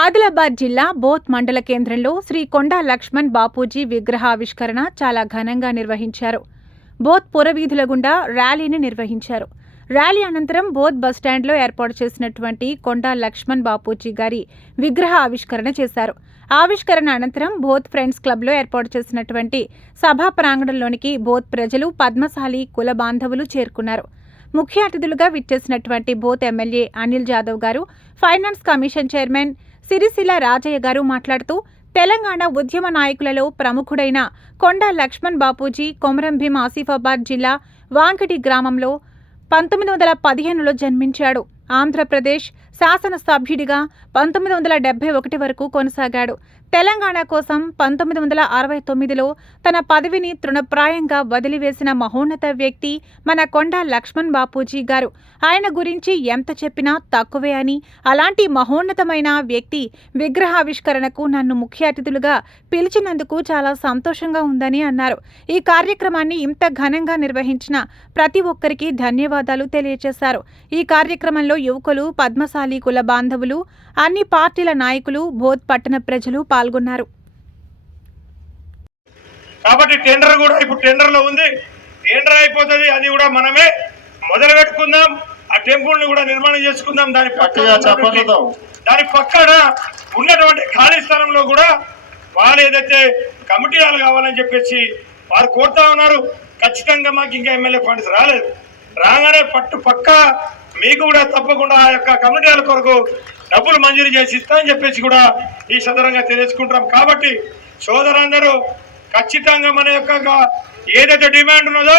ఆదిలాబాద్ జిల్లా బోత్ మండల కేంద్రంలో శ్రీ కొండా లక్ష్మణ్ బాపూజీ విగ్రహావిష్కరణ చాలా ఘనంగా నిర్వహించారు. బోత్ పురవీధుల గుండా ర్యాలీని నిర్వహించారు. ర్యాలీ అనంతరం బోత్ బస్టాండ్లో ఏర్పాటు చేసినటువంటి కొండా లక్ష్మణ్ బాపూజీ గారి విగ్రహ ఆవిష్కరణ చేశారు. ఆవిష్కరణ అనంతరం బోత్ ఫ్రెండ్స్ క్లబ్లో ఏర్పాటు చేసినటువంటి సభా ప్రాంగణంలోనికి బోత్ ప్రజలు పద్మశాలి కుల బాంధవులు చేరుకున్నారు. ముఖ్య అతిథులుగా విచ్చేసినటువంటి బోత్ ఎమ్మెల్యే అనిల్ జాదవ్ గారు finance commission chairman Sircilla Rajaiah గారు మాట్లాడుతూ తెలంగాణ ఉద్యమ నాయకులలో ప్రముఖుడైన కొండా లక్ష్మణ్ బాపూజీ కొమరం భీం ఆసిఫాబాద్ జిల్లా వాంకటి గ్రామంలో పంతొమ్మిది వందల పదిహేనులో జన్మించాడు. ఆంధ్రప్రదేశ్ శాసనసభ్యుడిగా పంతొమ్మిది వందల డెబ్బై ఒకటి వరకు కొనసాగాడు. తెలంగాణ కోసం పంతొమ్మిది వందల అరవై తొమ్మిదిలో తన పదవిని తృణప్రాయంగా వదిలివేసిన మహోన్నత వ్యక్తి మన కొండ లక్ష్మణ్ బాపూజీ గారు. ఆయన గురించి ఎంత చెప్పినా తక్కువే అని అలాంటి మహోన్నతమైన వ్యక్తి విగ్రహావిష్కరణకు నన్ను ముఖ్య అతిథులుగా పిలిచినందుకు చాలా సంతోషంగా ఉందని అన్నారు. ఈ కార్యక్రమాన్ని ఇంత ఘనంగా నిర్వహించిన ప్రతి ఒక్కరికి ధన్యవాదాలు తెలియజేశారు ఈ కార్యక్రమంలో యువకులు పద్మశాలి కుల బాంధవులు అన్ని పార్టీల నాయకులు బోధ్ పట్టణ ప్రజలు పాల్గొన్నారు. కాబట్టి టెండర్ కూడా ఇప్పుడు టెండర్లో ఉంది. టెండర్ అయిపోతుంది అది కూడా మనమే మొదలు పెట్టుకుందాం ఆ టెంపుల్ని కూడా నిర్మాణం చేసుకుందాం. దాని పక్కన. దాని పక్కన ఉన్నటువంటి ఖాళీ స్థలంలో కూడా వాళ్ళు ఏదైతే కమిటీ హాల్ కావాలని చెప్పేసి వారు కోరుతా ఉన్నారు. ఖచ్చితంగా మాకు ఇంకా ఎమ్మెల్యే ఫండ్స్ రాలేదు. రాగానే పట్టు పక్క మీకు కూడా తప్పకుండా ఆ యొక్క కమిటీ కొరకు డబ్బులు మంజూరు చేసి ఇస్తామని చెప్పేసి కూడా ఈ సందర్భంగా తెలియజేసుకుంటున్నాం. కాబట్టి సోదరందరూ ఖచ్చితంగా మన యొక్క ఏదైతే డిమాండ్ ఉన్నదో